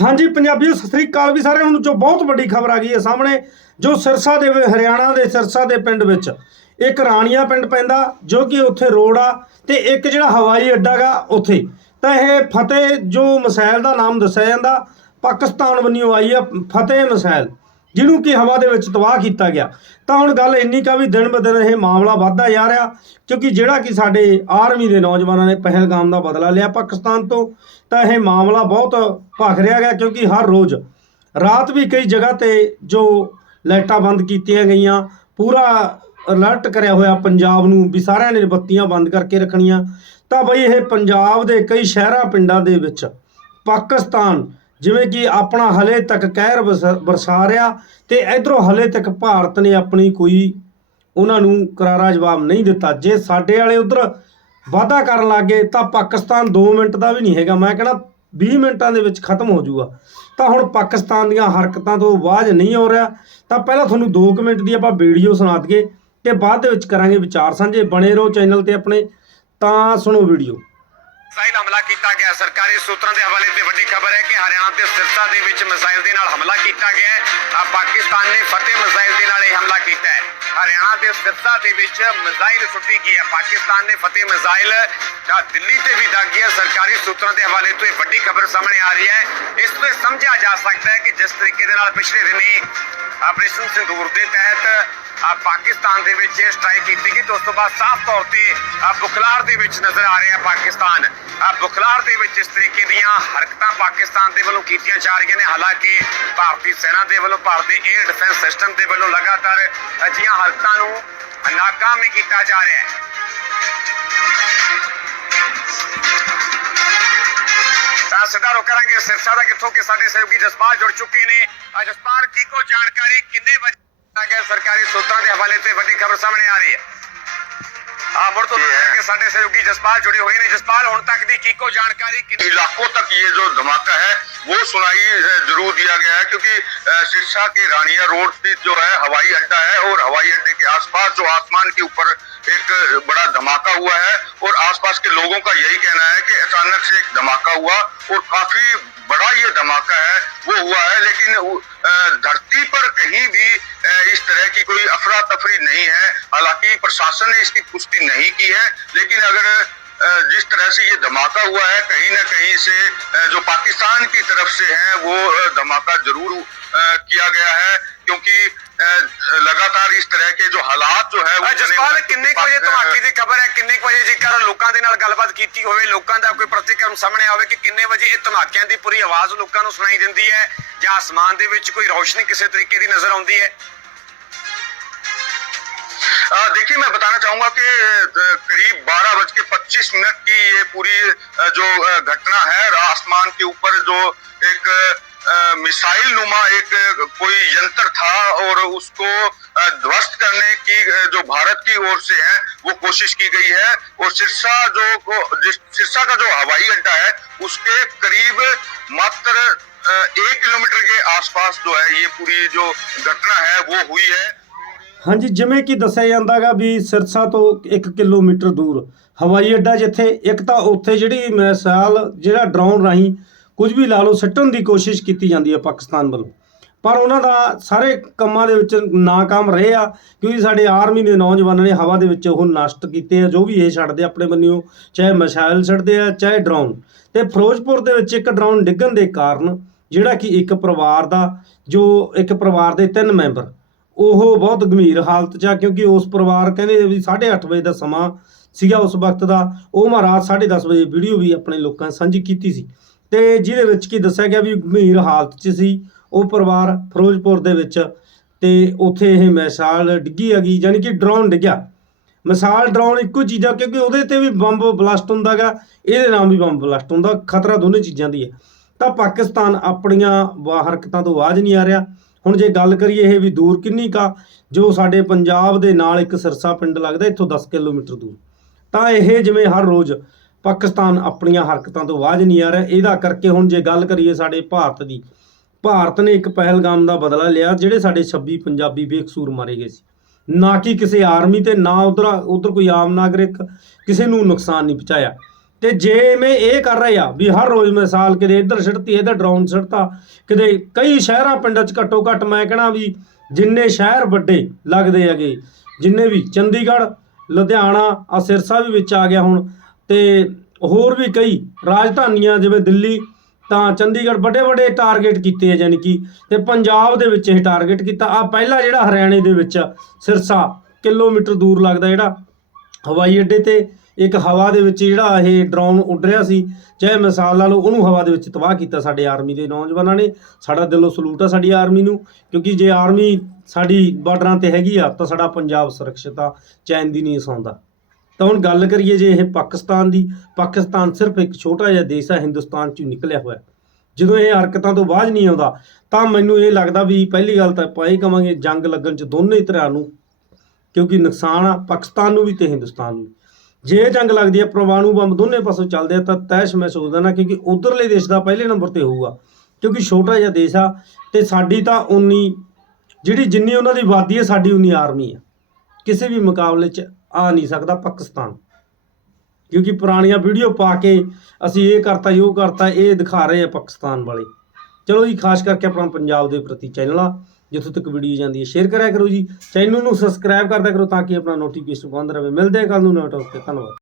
ਹਾਂਜੀ, ਪੰਜਾਬੀਓ, ਸਤਿ ਸ੍ਰੀ ਅਕਾਲ ਵੀ ਸਾਰਿਆਂ ਨੂੰ, ਜੋ ਬਹੁਤ ਵੱਡੀ ਖਬਰ ਆ ਗਈ ਹੈ ਸਾਹਮਣੇ, ਜੋ ਸਿਰਸਾ ਦੇ ਹਰਿਆਣਾ ਦੇ ਸਿਰਸਾ ਦੇ ਪਿੰਡ ਵਿੱਚ ਇੱਕ ਰਾਣੀਆ ਪਿੰਡ ਪੈਂਦਾ, ਜੋ ਕਿ ਉੱਥੇ ਰੋਡ ਆ, ਤੇ ਇੱਕ ਜਿਹੜਾ ਹਵਾਈ ਅੱਡਾ ਗਾ, ਉੱਥੇ। ਤਾਂ ਇਹ ਫਤਿਹ ਜੋ ਮਿਸਾਈਲ ਦਾ ਨਾਮ ਦੱਸਿਆ ਜਾਂਦਾ, ਪਾਕਿਸਤਾਨ ਵੱਲੋਂ ਆਈ ਆ ਫਤਿਹ ਮਿਸਾਈਲ ਜਿਹਨੂੰ ਕਿ ਹਵਾ ਦੇ ਵਿੱਚ ਤਬਾਹ ਕੀਤਾ ਗਿਆ। ਤਾਂ ਹੁਣ ਗੱਲ ਇੰਨੀ ਕਾ ਵੀ ਦਿਨ ਬ ਦਿਨ ਇਹ ਮਾਮਲਾ ਵੱਧਦਾ ਜਾ ਰਿਹਾ, ਕਿਉਂਕਿ ਜਿਹੜਾ ਕਿ ਸਾਡੇ ਆਰਮੀ ਦੇ ਨੌਜਵਾਨਾਂ ਨੇ ਪਹਿਲਗਾਮ ਦਾ ਬਦਲਾ ਲਿਆ ਪਾਕਿਸਤਾਨ ਤੋਂ, ਤਾਂ ਇਹ ਮਾਮਲਾ ਬਹੁਤ ਭਖ ਰਿਹਾ ਗਿਆ ਕਿਉਂਕਿ ਹਰ ਰੋਜ਼ ਰਾਤ ਵੀ ਕਈ ਜਗ੍ਹਾ ਤੇ ਜੋ ਲਾਈਟਾਂ ਬੰਦ ਕੀਤੀਆਂ ਗਈਆਂ, ਪੂਰਾ ਅਲਰਟ ਕਰਿਆ ਹੋਇਆ ਪੰਜਾਬ ਨੂੰ ਵੀ ਸਾਰਿਆਂ ਨੇ ਬੱਤੀਆਂ ਬੰਦ ਕਰਕੇ ਰੱਖਣੀਆਂ। ਤਾਂ ਬਈ ਇਹ ਪੰਜਾਬ ਦੇ ਕਈ ਸ਼ਹਿਰਾਂ ਪਿੰਡਾਂ ਦੇ ਵਿੱਚ ਪਾਕਿਸਤਾਨ ਜਿਵੇਂ ਕਿ ਆਪਣਾ ਹਲੇ ਤੱਕ ਕਹਿਰ ਵਰਸ- ਵਰਸਾ ਰਿਹਾ ਤੇ ਇਧਰੋਂ ਹਲੇ ਤੱਕ ਭਾਰਤ ਨੇ ਆਪਣੀ ਕੋਈ ਉਹਨਾਂ ਨੂੰ ਕਰਾਰਾ ਜਵਾਬ ਨਹੀਂ ਦਿੱਤਾ। ਜੇ ਸਾਡੇ ਵਾਲੇ ਉਧਰ ਵਾਅਦਾ ਕਰਨ ਲੱਗੇ ਤਾਂ ਪਾਕਿਸਤਾਨ 2 ਮਿੰਟ ਦਾ ਵੀ ਨਹੀਂ ਹੈਗਾ। ਮੈਂ ਕਹਿੰਦਾ 20 ਮਿੰਟਾਂ ਦੇ ਵਿੱਚ ਖਤਮ ਹੋ ਜਾਊਗਾ। ਤਾਂ ਹੁਣ ਪਾਕਿਸਤਾਨ ਦੀਆਂ ਹਰਕਤਾਂ ਤੋਂ ਆਵਾਜ਼ ਨਹੀਂ ਹੋ ਰਿਹਾ, ਤਾਂ ਪਹਿਲਾਂ ਤੁਹਾਨੂੰ 2 ਮਿੰਟ ਦੀ ਆਪਾਂ ਵੀਡੀਓ ਸੁਣਾ ਦਈਏ ਤੇ ਬਾਅਦ ਦੇ ਵਿੱਚ ਕਰਾਂਗੇ ਵਿਚਾਰ ਸਾਂਝੇ। ਬਣੇ ਰਹੋ ਚੈਨਲ ਤੇ ਆਪਣੇ। ਤਾਂ ਸੁਣੋ ਵੀਡੀਓ। ਮਿਸਾਈਲ ਹਮਲਾ ਕੀਤਾ ਗਿਆ। ਸਰਕਾਰੀ ਸੂਤਰਾਂ ਦੇ ਹਵਾਲੇ ਤੇ ਵੱਡੀ ਖਬਰ ਹੈ ਕਿ ਹਰਿਆਣਾ ਦੇ ਸਿਰਸਾ ਦੇ ਵਿੱਚ ਮਿਸਾਈਲ ਦੇ ਨਾਲ ਹਮਲਾ ਕੀਤਾ ਗਿਆ ਹੈ। ਪਾਕਿਸਤਾਨ ਨੇ ਫਤਿਹ ਮਿਸਾਈਲ ਦੇ ਨਾਲ ਇਹ ਹਮਲਾ ਕੀਤਾ ਹੈ। ਹਰਿਆਣਾ ਦੇ ਸਿਰਸਾ ਦੇ ਵਿੱਚ ਮਿਸਾਈਲ ਸੁੱਟੀ ਗਈ ਹੈ। ਪਾਕਿਸਤਾਨ ਨੇ ਫਤਿਹ ਮਿਸਾਈਲ ਆ ਦਿੱਲੀ ਤੇ ਵੀ ਦਾਗੀ ਹੈ ਸਰਕਾਰੀ ਸੂਤਰਾਂ ਦੇ ਹਵਾਲੇ ਤੋਂ ਇਹ ਵੱਡੀ ਖਬਰ ਸਾਹਮਣੇ ਆ ਰਹੀ ਹੈ। ਇਸ ਤੋਂ ਇਹ ਸਮਝਿਆ ਜਾ ਸਕਦਾ ਹੈ ਕਿ ਜਿਸ ਤਰੀਕੇ ਦੇ ਨਾਲ ਪਿਛਲੇ ਦਿਨੀ ਆਪਰੇਸ਼ਨ ਸਿੰਦੂਰ ਦੇ ਤਹਿਤ ਪਾਕਿਸਤਾਨ ਦੇ ਵਿੱਚ ਸਟ੍ਰਾਈਕ ਕੀਤੀ ਗਈ ਤੇ ਉਸ ਤੋਂ ਬਾਅਦ ਸਾਫ਼ ਤੌਰ ਤੇ ਬੁਖਲਾਰ ਦੇ ਵਿੱਚ ਨਜ਼ਰ ਆ ਰਿਹਾ ਪਾਕਿਸਤਾਨ। ਬੁਖਲਾਰ ਦੇ ਵਿੱਚ ਇਸ ਤਰੀਕੇ ਦੀਆਂ ਹਰਕਤਾਂ ਪਾਕਿਸਤਾਨ ਦੇ ਵੱਲੋਂ ਕੀਤੀਆਂ ਜਾ ਰਹੀਆਂ ਨੇ। ਹਾਲਾਂਕਿ ਭਾਰਤੀ ਸੈਨਾ ਦੇ ਵੱਲੋਂ, ਭਾਰਤ ਦੇ 에ਅਰ ਡਿਫੈਂਸ ਸਿਸਟਮ ਦੇ ਵੱਲੋਂ ਲਗਾਤਾਰ ਅਜਿਹੀਆਂ ਹਰਕਤਾਂ ਨੂੰ ਨਾਕਾਮ ਕੀਤਾ ਜਾ ਰਿਹਾ ਹੈ। ਸਿੱਧਾ ਰੁਕ ਕਰਾਂਗੇ। ਸਿਰਸਾ ਦਾ ਕਿੱਥੋਂ ਕਿ ਸਾਡੇ ਸਹਿਯੋਗੀ ਜਸਪਾਲ ਜੁੜ ਚੁੱਕੇ ਨੇ। ਜਸਪਾਲ, ਕੀ ਕੋ ਜਾਣਕਾਰੀ? ਕਿੰਨੇ ਵਜੇ ਆ ਗਿਆ ਸਰਕਾਰੀ ਸੂਤਰਾਂ ਦੇ ਹਵਾਲੇ ਤੇ ਵੱਡੀ ਖਬਰ ਸਾਹਮਣੇ ਆ ਰਹੀ ਹੈ ਆ ਮੁੜ ਤੋਂ ਕਿ ਸਾਡੇ ਸਹਿਯੋਗੀ ਜਸਪਾਲ ਜੁੜੇ ਹੋਏ ਨੇ ਜਸਪਾਲ ਹੁਣ ਤੱਕ ਦੀ ਕੀ ਕੋ ਜਾਣਕਾਰੀ ਕਿੰਨੀ इलाकों तक ये जो धमाका है वो सुनाई अ, जरूर दिया गया है क्योंकि अ, सिरसा के रानिया रोड स्थित जो है हवाई अड्डा है और हवाई अड्डे के आसपास जो आसमान के ऊपर एक अ, बड़ा धमाका हुआ है और आसपास के लोगों का यही कहना है कि अचानक से एक धमाका हुआ और काफ़ी बड़ा ये धमाका है, वो हुआ है, लेकिन धरती पर कहीं भी इस तरह की कोई अफरा तफरी नहीं है। हालाँकि प्रशासन ने इसकी पुष्टि नहीं की है, लेकिन अगर जिस तरह से ये धमाका हुआ है कहीं ना कहीं से अ, जो पाकिस्तान की तरफ से है वो अ, धमाका जरूर अ, किया गया है क्योंकि अ, लगातार इस तरह के जो हालात जो है वो ਆ बने ਜਸਪਾਲ हुए हैं। ਕਿੰਨੇ ਕੁ ਵਜੇ ਧਮਾਕੇ ਦੀ ਖਬਰ ਹੈ ਕਿੰਨੇ ਕੁ ਵਜੇ ਜੇਕਰ ਲੋਕਾਂ ਦੇ ਨਾਲ ਗੱਲਬਾਤ ਕੀਤੀ ਹੋਵੇ ਲੋਕਾਂ ਦਾ ਕੋਈ ਪ੍ਰਤੀਕਰਮ ਸਾਹਮਣੇ ਆਵੇ ਕਿ ਕਿੰਨੇ ਵਜੇ ਇਹ ਧਮਾਕਿਆਂ ਦੀ ਪੂਰੀ ਆਵਾਜ਼ ਲੋਕਾਂ ਨੂੰ ਸੁਣਾਈ ਦਿੰਦੀ ਹੈ ਜਾਂ ਆਸਮਾਨ ਦੇ ਵਿੱਚ ਕੋਈ ਰੌਸ਼ਨੀ ਕਿਸੇ ਤਰੀਕੇ ਦੀ ਨਜ਼ਰ ਆਉਂਦੀ ਹੈ अ, देखिए, मैं बताना चाहूँगा कि करीब बारह बज के पच्चीस मिनट की ये पूरी जो घटना है आसमान के ऊपर जो एक मिसाइल नुमा एक, कोई यंत्र था और उसको ध्वस्त करने की जो भारत की ओर से है, वो कोशिश की गई है और सिरसा जो जिस, सिरसा का जो हवाई अड्डा है, उसके करीब मात्र एक किलोमीटर के आसपास जो है, ये पूरी जो घटना है, वो हुई है। ਹਾਂਜੀ, ਜਿਵੇਂ ਕਿ ਦੱਸਿਆ ਜਾਂਦਾਗਾ ਵੀ ਸਿਰਸਾ ਤੋਂ 1 ਕਿਲੋਮੀਟਰ ਦੂਰ। ਹਵਾਈ ਅੱਡਾ ਜਿੱਥੇ, ਇੱਕ ਤਾਂ ਉੱਥੇ ਜਿਹੜੀ ਮਿਸਾਲ, ਜਿਹੜਾ ਡਰੋਨ ਰਾਹੀਂ ਕੁਝ ਵੀ ਲਾ ਲਓ, ਸੱਟਣ ਦੀ ਕੋਸ਼ਿਸ਼ ਕੀਤੀ ਜਾਂਦੀ ਹੈ ਪਾਕਿਸਤਾਨ ਵੱਲੋਂ। ਪਰ ਉਹਨਾਂ ਦਾ ਸਾਰੇ ਕੰਮਾਂ ਦੇ ਵਿੱਚ ਨਾਕਾਮ ਰਹੇ ਆ, ਕਿਉਂਕਿ ਸਾਡੇ ਆਰਮੀ ਦੇ ਨੌਜਵਾਨਾਂ ਨੇ ਹਵਾ ਦੇ ਵਿੱਚ ਉਹ ਨਸ਼ਟ ਕੀਤੇ ਆ, ਜੋ ਵੀ ਇਹ ਛੱਡਦੇ ਆ ਆਪਣੇ ਬੰਨਿਓ, ਚਾਹੇ ਮਸ਼ਾਇਲ ਛੱਡਦੇ ਆ, ਚਾਹੇ ਡਰਾਉਣ ਤੇ ਫਿਰੋਜ਼ਪੁਰ ਦੇ ਵਿੱਚ ਇੱਕ ਡਰਾਉਣ ਡਿੱਗਣ ਦੇ ਕਾਰਨ ਜਿਹੜਾ ਕਿ ਇੱਕ ਪਰਿਵਾਰ ਦਾ, ਜੋ ਇੱਕ ਪਰਿਵਾਰ ਦੇ ਤਿੰਨ ਮੈਂਬਰ ਉਹ ਬਹੁਤ ਗੰਭੀਰ ਹਾਲਤ 'ਚ ਆ, ਕਿਉਂਕਿ ਉਸ ਪਰਿਵਾਰ ਕਹਿੰਦੇ ਵੀ 8:30 ਵਜੇ ਦਾ ਸਮਾਂ ਸੀਗਾ ਉਸ ਵਕਤ ਦਾ। ਉਹ ਮਹਾਰਾਜ ਰਾਤ 10:30 ਵਜੇ ਵੀਡੀਓ ਵੀ ਆਪਣੇ ਲੋਕਾਂ ਨਾਲ ਸਾਂਝੀ ਕੀਤੀ ਸੀ। ਤੇ ਜਿਹਦੇ ਵਿੱਚ ਕੀ ਦੱਸਿਆ ਗਿਆ ਵੀ ਗੰਭੀਰ ਹਾਲਤ 'ਚ ਸੀ ਉਹ ਪਰਿਵਾਰ ਫਿਰੋਜ਼ਪੁਰ ਦੇ ਵਿੱਚ। ਤੇ ਉੱਥੇ ਇਹ ਮਿਸਾਲ ਡਿੱਗੀ ਹੈਗੀ, ਯਾਨੀ ਕਿ ਡਰੋਨ ਡਿੱਗਿਆ। ਮਿਸਾਲ ਡਰਾਉਣ ਇੱਕੋ ਚੀਜ਼ ਆ, ਕਿਉਂਕਿ ਉਹਦੇ ਤੇ ਵੀ ਬੰਬ ਬਲਾਸਟ ਹੁੰਦਾਗਾ ਇਹਦੇ ਨਾਲ ਵੀ ਬੰਬ ਬਲਾਸਟ ਹੁੰਦਾ, ਖਤਰਾ ਦੋਨੇ ਚੀਜ਼ਾਂ ਦੀ ਹੈ। ਤਾਂ ਪਾਕਿਸਤਾਨ ਆਪਣੀਆਂ ਹਰਕਤਾਂ ਤੋਂ ਆਵਾਜ਼ ਨਹੀਂ ਆ ਰਿਹਾ। ਹੁਣ ਜੇ ਗੱਲ ਕਰੀਏ ਇਹ ਵੀ ਦੂਰ ਕਿੰਨੀ ਕਾ ਜੋ ਸਾਡੇ ਪੰਜਾਬ ਦੇ ਨਾਲ ਇੱਕ ਸਿਰਸਾ ਪਿੰਡ ਲੱਗਦਾ, ਇੱਥੋਂ 10 ਕਿਲੋਮੀਟਰ ਦੂਰ। ਤਾਂ ਇਹ ਜਿਵੇਂ ਹਰ ਰੋਜ਼ ਪਾਕਿਸਤਾਨ ਆਪਣੀਆਂ ਹਰਕਤਾਂ ਤੋਂ ਆਵਾਜ਼ ਨਹੀਂ ਆ ਰਿਹਾ, ਇਹਦਾ ਕਰਕੇ ਹੁਣ ਜੇ ਗੱਲ ਕਰੀਏ ਸਾਡੇ ਭਾਰਤ ਦੀ, ਭਾਰਤ ਨੇ ਇੱਕ ਪਹਿਲਗਾਮ ਦਾ ਬਦਲਾ ਲਿਆ, ਜਿਹੜੇ ਸਾਡੇ 26 ਪੰਜਾਬੀ ਬੇਕਸੂਰ ਮਾਰੇ ਗਏ ਸੀ। ਨਾ ਕਿ ਕਿਸੇ ਆਰਮੀ ਤੇ, ਨਾ ਉਧਰ ਉਧਰ ਕੋਈ ਆਮ ਨਾਗਰਿਕ ਕਿਸੇ ਨੂੰ ਨੁਕਸਾਨ ਨਹੀਂ ਪਹੁੰਚਾਇਆ। ਤੇ ਜੇ ਮੈਂ ਇਹ ਕਰ ਰਿਹਾ ਵੀ ਹਰ ਰੋਜ਼ ਮਿਸਾਲ ਕਿਤੇ ਇੱਧਰ ਛਿੜਤੀ ਇੱਧਰ ਡਰੋਨ ਛਿੜਤਾ ਕਿਤੇ ਕਈ ਸ਼ਹਿਰਾਂ ਪਿੰਡਾਂ 'ਚ ਘੱਟੋ ਘੱਟ ਮੈਂ ਕਹਣਾ ਵੀ ਜਿੰਨੇ ਸ਼ਹਿਰ ਵੱਡੇ ਲੱਗਦੇ ਹੈਗੇ, ਜਿੰਨੇ ਵੀ ਚੰਡੀਗੜ੍ਹ, ਲੁਧਿਆਣਾ ਆ ਸਿਰਸਾ ਵੀ ਵਿੱਚ ਆ ਗਿਆ ਹੁਣ, ਤੇ ਹੋਰ ਵੀ ਕਈ ਰਾਜਧਾਨੀਆਂ ਜਿਵੇਂ ਦਿੱਲੀ, ਤਾਂ ਚੰਡੀਗੜ੍ਹ ਵੱਡੇ ਵੱਡੇ ਟਾਰਗੇਟ ਕੀਤੇ ਆ ਯਾਨੀ ਕਿ, ਤੇ ਪੰਜਾਬ ਦੇ ਵਿੱਚ ਇਹ ਟਾਰਗੇਟ ਕੀਤਾ। ਆ ਪਹਿਲਾ ਜਿਹੜਾ ਹਰਿਆਣੇ ਦੇ ਵਿੱਚ ਸਿਰਸਾ ਕਿਲੋਮੀਟਰ ਦੂਰ ਲੱਗਦਾ ਜਿਹੜਾ ਹਵਾਈ ਅੱਡੇ ਤੇ ਇੱਕ ਹਵਾ ਦੇ ਵਿੱਚ ਜਿਹੜਾ ਇਹ ਡਰੋਨ ਉੱਡ ਰਿਹਾ ਸੀ, ਚਾਹੇ ਮਿਸਾਲ ਲਾ ਲਓ, ਉਹਨੂੰ ਹਵਾ ਦੇ ਵਿੱਚ ਤਬਾਹ ਕੀਤਾ ਸਾਡੇ ਆਰਮੀ ਦੇ ਨੌਜਵਾਨਾਂ ਨੇ। ਸਾਡਾ ਦਿਲੋਂ ਸਲੂਟ ਆ ਸਾਡੀ ਆਰਮੀ ਨੂੰ, ਕਿਉਂਕਿ ਜੇ ਆਰਮੀ ਸਾਡੀ ਬਾਰਡਰਾਂ ਤੇ ਹੈਗੀ ਆ, ਤਾਂ ਸਾਡਾ ਪੰਜਾਬ ਸੁਰੱਖਿਅਤ ਆ, ਚੈਨ ਦੀ ਨਹੀਂ ਸੌਂਦਾ। ਤਾਂ ਹੁਣ ਗੱਲ ਕਰੀਏ ਜੇ ਇਹ ਪਾਕਿਸਤਾਨ ਦੀ, ਪਾਕਿਸਤਾਨ ਸਿਰਫ ਇੱਕ ਛੋਟਾ ਜਿਹਾ ਦੇਸ਼ ਆ, ਹਿੰਦੁਸਤਾਨ ਚੋਂ ਨਿਕਲਿਆ ਹੋਇਆ। ਜਦੋਂ ਇਹ ਹਰਕਤਾਂ ਤੋਂ ਬਾਅਦ ਨਹੀਂ ਆਉਂਦਾ, ਤਾਂ ਮੈਨੂੰ ਇਹ ਲੱਗਦਾ ਵੀ ਪਹਿਲੀ ਗੱਲ ਤਾਂ ਆਪਾਂ ਇਹ ਕਵਾਂਗੇ, ਜੰਗ ਲੱਗਣ ਚ ਦੋਨੇ ਹੀ ਧਿਰਾਂ ਨੂੰ, ਕਿਉਂਕਿ ਨੁਕਸਾਨ ਆ ਪਾਕਿਸਤਾਨ ਨੂੰ ਵੀ ਤੇ ਹਿੰਦੁਸਤਾਨ ਨੂੰ ਵੀ। ਜੇ ਇਹ ਜੰਗ ਲੱਗਦੀ ਹੈ ਪ੍ਰਮਾਣੂ ਬੰਬ ਦੋਨੇ ਪਾਸੋਂ ਚੱਲਦੇ ਆ, ਤਾਂ ਤੈਸ਼ ਮੈਂ ਸੋਚਦਾ ਨਾ ਕਿਉਂਕਿ ਉਧਰਲੇ ਦੇਸ਼ ਦਾ ਪਹਿਲੇ ਨੰਬਰ ਤੇ ਹੋਊਗਾ, ਕਿਉਂਕਿ ਛੋਟਾ ਜਿਹਾ ਦੇਸ਼ ਆ, ਤੇ ਸਾਡੀ ਤਾਂ ਉਨੀ, ਜਿਹੜੀ ਜਿੰਨੀ ਉਹਨਾਂ ਦੀ ਆਬਾਦੀ ਹੈ, ਸਾਡੀ ਉਨੀ ਆਰਮੀ ਆ। ਕਿਸੇ ਵੀ ਮੁਕਾਬਲੇ 'ਚ ਆ ਨਹੀਂ ਸਕਦਾ ਪਾਕਿਸਤਾਨ। ਕਿਉਂਕਿ ਪੁਰਾਣੀਆਂ ਵੀਡੀਓ ਪਾ ਕੇ ਅਸੀਂ ਇਹ ਕਰਤਾ ਇਹ ਉਹ ਕਰਤਾ, ਇਹ ਦਿਖਾ ਰਹੇ ਆ ਪਾਕਿਸਤਾਨ ਵਾਲੇ। ਚਲੋ ਜੀ, ਖਾਸ ਕਰਕੇ ਆਪਣਾ ਪੰਜਾਬ ਦੇ ਪ੍ਰਤੀ ਚੈਨਲ ਆ ਜਿੱਥੋਂ ਤੱਕ ਵੀਡੀਓ ਜਾਂਦੀ ਹੈ ਸ਼ੇਅਰ ਕਰਿਆ ਕਰੋ ਜੀ। ਚੈਨਲ ਨੂੰ ਸਬਸਕ੍ਰਾਈਬ ਕਰਦਾ ਕਰੋ ਤਾਂ ਕਿ ਆਪਣਾ ਨੋਟੀਫਿਕੇਸ਼ਨ ਬੰਦ ਰਹੇ। ਮਿਲਦੇ ਹਾਂ ਕੱਲ ਨੂੰ ਨੋਟ ਤੇ। ਧੰਨਵਾਦ।